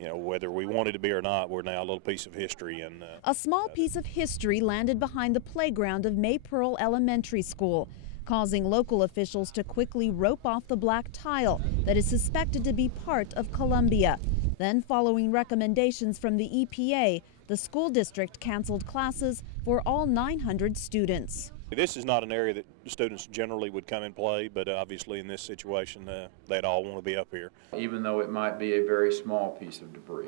you know, whether we wanted to be or not, we're now a little piece of history. And a small piece of history landed behind the playground of Maypearl Elementary School, causing local officials to quickly rope off the black tile that is suspected to be part of Columbia. Then, following recommendations from the EPA, the school district canceled classes for all 900 students. This is not an area that students generally would come and play, but obviously in this situation, they'd all want to be up here. Even though it might be a very small piece of debris.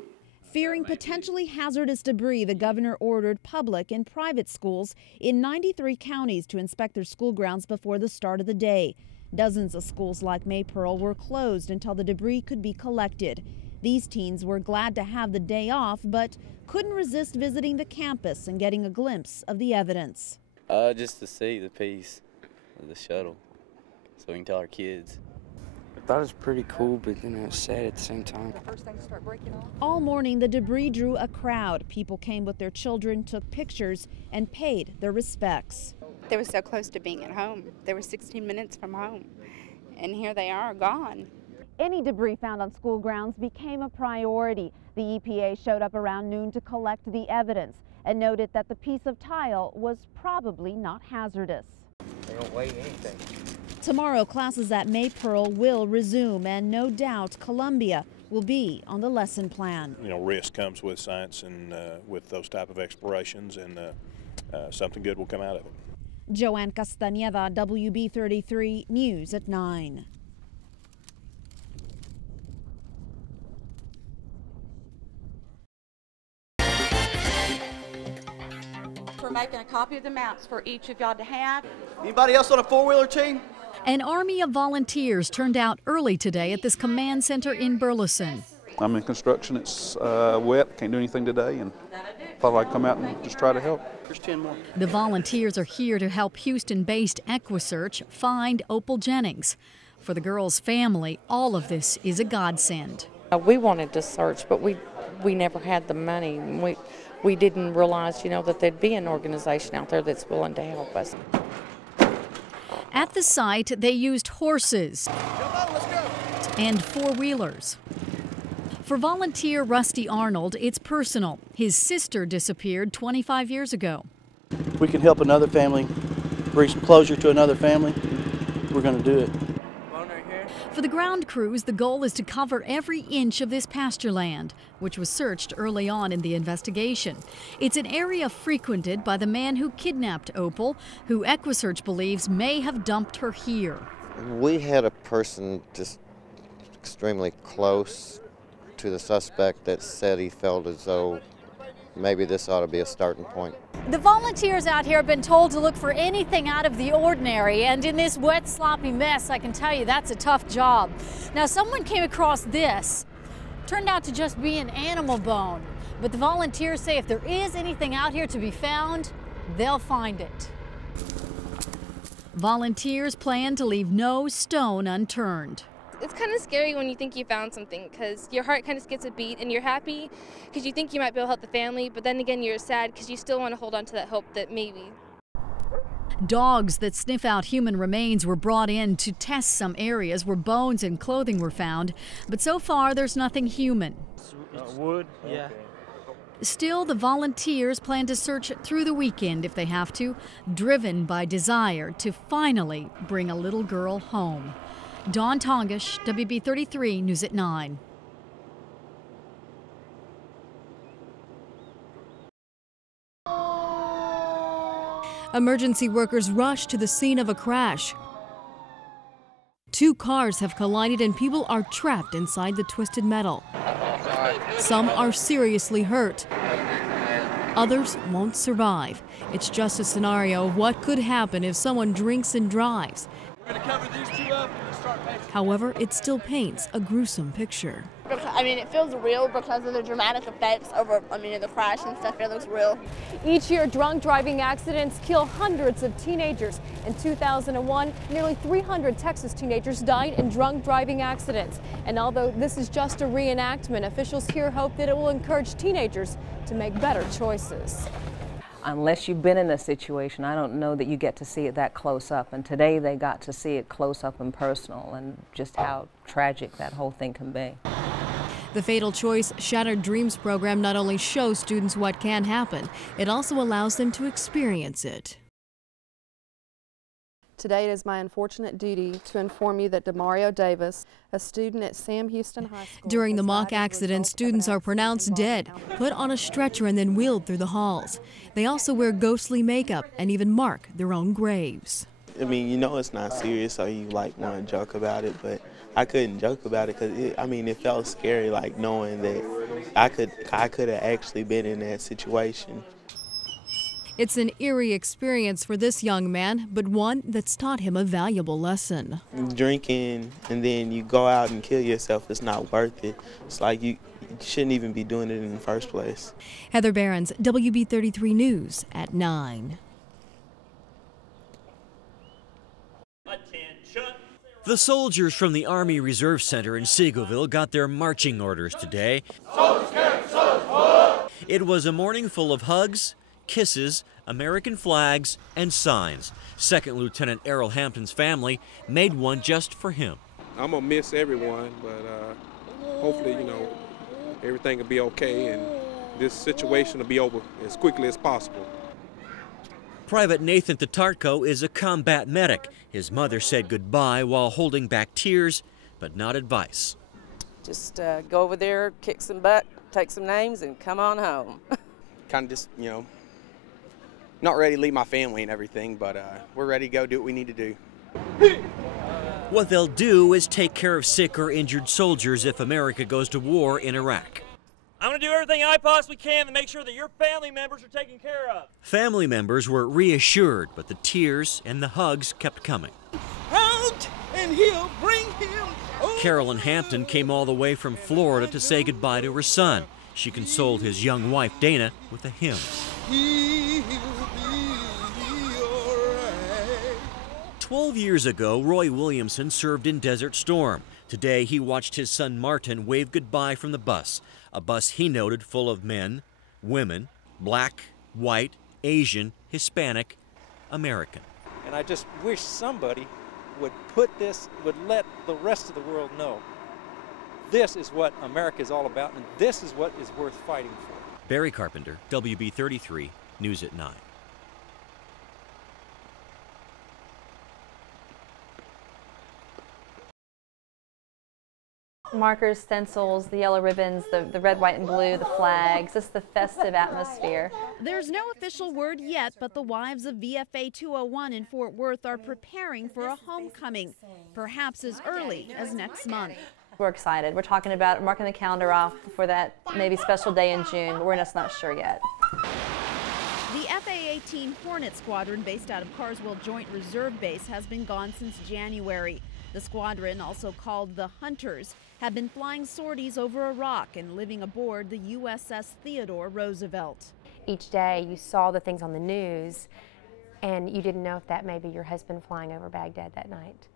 Fearing potentially hazardous debris, the governor ordered public and private schools in 93 counties to inspect their school grounds before the start of the day. Dozens of schools like Maypearl were closed until the debris could be collected. These teens were glad to have the day off, but couldn't resist visiting the campus and getting a glimpse of the evidence. Just to see the piece of the shuttle, so we can tell our kids. I thought it was pretty cool, but then it was sad at the same time. All morning, the debris drew a crowd. People came with their children, took pictures, and paid their respects. They were so close to being at home. They were 16 minutes from home, and here they are, gone. Any debris found on school grounds became a priority. The EPA showed up around noon to collect the evidence and noted that the piece of tile was probably not hazardous. They don't weigh anything. Tomorrow, classes at Maypearl will resume, and no doubt Columbia will be on the lesson plan. You know, risk comes with science and with those type of explorations, and something good will come out of it. Joanne Castaneda, WB33 News at 9. We're making a copy of the maps for each of y'all to have. Anybody else on a four-wheeler team? An army of volunteers turned out early today at this command center in Burleson. I'm in construction. It's wet. Can't do anything today, and thought I'd come out and just try to help. There's 10 more. The volunteers are here to help Houston-based EquiSearch find Opal Jennings. For the girl's family, all of this is a godsend. We wanted to search, but we never had the money. We didn't realize, that there'd be an organization out there that's willing to help us. At the site, they used horses and four-wheelers. For volunteer Rusty Arnold, it's personal. His sister disappeared 25 years ago. If we can help another family, bring some closure to another family, we're going to do it. For the ground crews, the goal is to cover every inch of this pasture land, which was searched early on in the investigation. It's an area frequented by the man who kidnapped Opal, who EquiSearch believes may have dumped her here. We had a person just extremely close to the suspect that said he felt as though maybe this ought to be a starting point. The volunteers out here have been told to look for anything out of the ordinary, and in this wet, sloppy mess, I can tell you that's a tough job. Now, someone came across this. Turned out to just be an animal bone, but the volunteers say if there is anything out here to be found, they'll find it. Volunteers plan to leave no stone unturned. It's kind of scary when you think you found something, because your heart kind of skips a beat and you're happy because you think you might be able to help the family, but then again you're sad because you still want to hold on to that hope that maybe. Dogs that sniff out human remains were brought in to test some areas where bones and clothing were found, but so far there's nothing human. Wood? Yeah. Still, the volunteers plan to search through the weekend if they have to, driven by desire to finally bring a little girl home. Dawn Tongish, WB33 News at 9. Emergency workers rush to the scene of a crash. 2 cars have collided and people are trapped inside the twisted metal. Some are seriously hurt. Others won't survive. It's just a scenario of what could happen if someone drinks and drives. We're going to cover these 2 up and start pacing. However, it still paints a gruesome picture. I mean, it feels real because of the dramatic effects over, the crash and stuff. It looks real. Each year, drunk driving accidents kill hundreds of teenagers. In 2001, nearly 300 Texas teenagers died in drunk driving accidents. And although this is just a reenactment, officials here hope that it will encourage teenagers to make better choices. Unless you've been in a situation, I don't know that you get to see it that close up. And today they got to see it close up and personal, and just how tragic that whole thing can be. The Fatal Choice Shattered Dreams program not only shows students what can happen, it also allows them to experience it. Today it is my unfortunate duty to inform you that Demario Davis, a student at Sam Houston High School... During the mock accident, students are pronounced dead, put on a stretcher and then wheeled through the halls. They also wear ghostly makeup and even mark their own graves. I mean, you know it's not serious, so you like want to joke about it, but I couldn't joke about it because it felt scary, like knowing that I could have actually been in that situation. It's an eerie experience for this young man, but one that's taught him a valuable lesson. Drinking and then you go out and kill yourself, it's not worth it. It's like you shouldn't even be doing it in the first place. Heather Behrens, WB33 News at 9. The soldiers from the Army Reserve Center in Seagoville got their marching orders today. It was a morning full of hugs, kisses, American flags, and signs. Second Lieutenant Errol Hampton's family made one just for him. I'm gonna miss everyone, but hopefully, everything will be okay and this situation will be over as quickly as possible. Private Nathan Tatarko is a combat medic. His mother said goodbye while holding back tears, but not advice. Just go over there, kick some butt, take some names, and come on home. Kind of just, not ready to leave my family and everything, but we're ready to go do what we need to do. What they'll do is take care of sick or injured soldiers if America goes to war in Iraq. I'm going to do everything I possibly can to make sure that your family members are taken care of. Family members were reassured, but the tears and the hugs kept coming. Out and he'll bring him over. Carolyn Hampton came all the way from Florida to say goodbye to her son. She consoled his young wife, Dana, with a hymn. He'll be all right. 12 years ago, Roy Williamson served in Desert Storm. Today, he watched his son Martin wave goodbye from the bus, a bus he noted full of men, women, black, white, Asian, Hispanic, American. And I just wish somebody would let the rest of the world know this is what America is all about, and this is what is worth fighting for. Barry Carpenter, WB33, News at 9. Markers, stencils, the yellow ribbons, the red, white, and blue, the flags, just the festive atmosphere. There's no official word yet, but the wives of VFA 201 in Fort Worth are preparing for a homecoming, perhaps as early as next month. We're excited. We're talking about marking the calendar off for that maybe special day in June, but we're just not sure yet. The FA-18 Hornet Squadron, based out of Carswell Joint Reserve Base, has been gone since January. The squadron, also called the Hunters, have been flying sorties over Iraq and living aboard the USS Theodore Roosevelt. Each day you saw the things on the news and you didn't know if that may be your husband flying over Baghdad that night.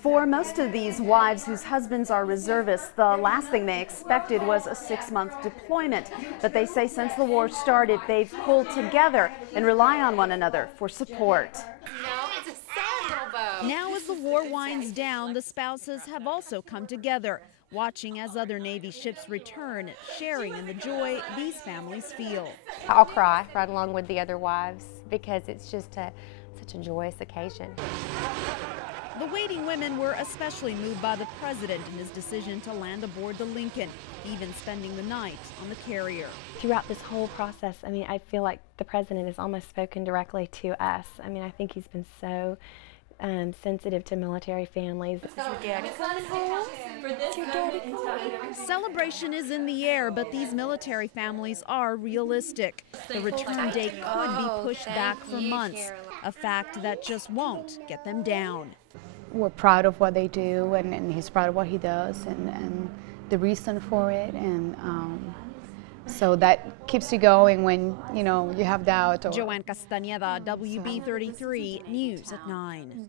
For most of these wives whose husbands are reservists, the last thing they expected was a 6-month deployment. But they say since the war started, they've pulled together and rely on one another for support. Now as the war winds down, the spouses have also come together, watching as other Navy ships return, sharing in the joy these families feel. I'll cry right along with the other wives because it's just such a joyous occasion. The waiting women were especially moved by the president in his decision to land aboard the Lincoln, even spending the night on the carrier. Throughout this whole process, I feel like the president has almost spoken directly to us. I think he's been so sensitive to military families. Is your daddy coming home? Celebration is in the air, but these military families are realistic. The return date could be pushed back for months, a fact that just won't get them down. We're proud of what they do, and he's proud of what he does, and the reason for it, and so that keeps you going when you have doubt. Joanne Castaneda, WB33 News at 9.